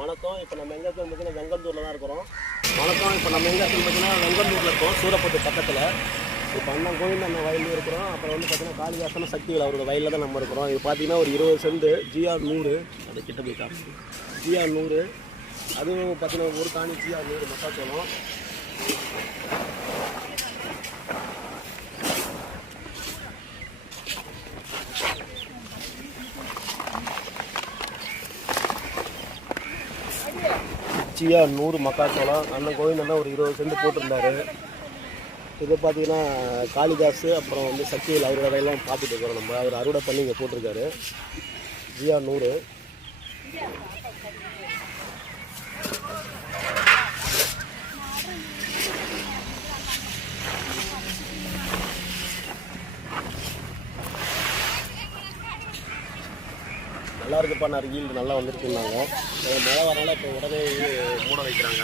வணக்கம். இப்போ நம்ம எங்கே இருக்கோம் பார்த்தீங்கன்னா வெங்கந்தூரில் தான் இருக்கிறோம். வணக்கம். இப்போ நம்ம எங்கே இருக்கோம் பார்த்தீங்கன்னா வெங்கந்தூரில் இருக்கோம், சூரப்பட்டு பக்கத்தில். இப்போ அண்ணன் கோவிந்த் அண்ணன் வயலில் இருக்கிறோம். அப்புறம் வந்து பார்த்தீங்கன்னா காளிதாசன சக்திகள் அவரோட வயலில் தான் நம்ம இருக்கிறோம். இது பார்த்தீங்கன்னா ஒரு 20 சென்ட் ஜிஆர் 100, அது கிட்ட போய் காசு ஜிஆர் 100. அதுவும் பார்த்தீங்கன்னா ஒரு காணி ஜிஆர் 100 மக்காச்சோளம். ஜிஆர் 100 மக்காச்சோளம். அண்ணன் கோவிந்தெல்லாம் ஒரு 20 சென்ட் போட்டிருந்தாரு. இது பார்த்தீங்கன்னா காளிதாஸ் அப்புறம் வந்து சக்தியில் அவரோட வயலாம் பார்த்துட்டு இருக்கிறோம். நம்ம அவர் அறுவடை பண்ணி இங்கே போட்டிருக்காரு. ஜிஆர் 100. நல்லா இருக்குப்பா, நிறைய ஈல்டு நல்லா வந்துருக்குன்னாங்க. மழை வரனால இப்போ உடனே மூட வைக்கிறாங்க.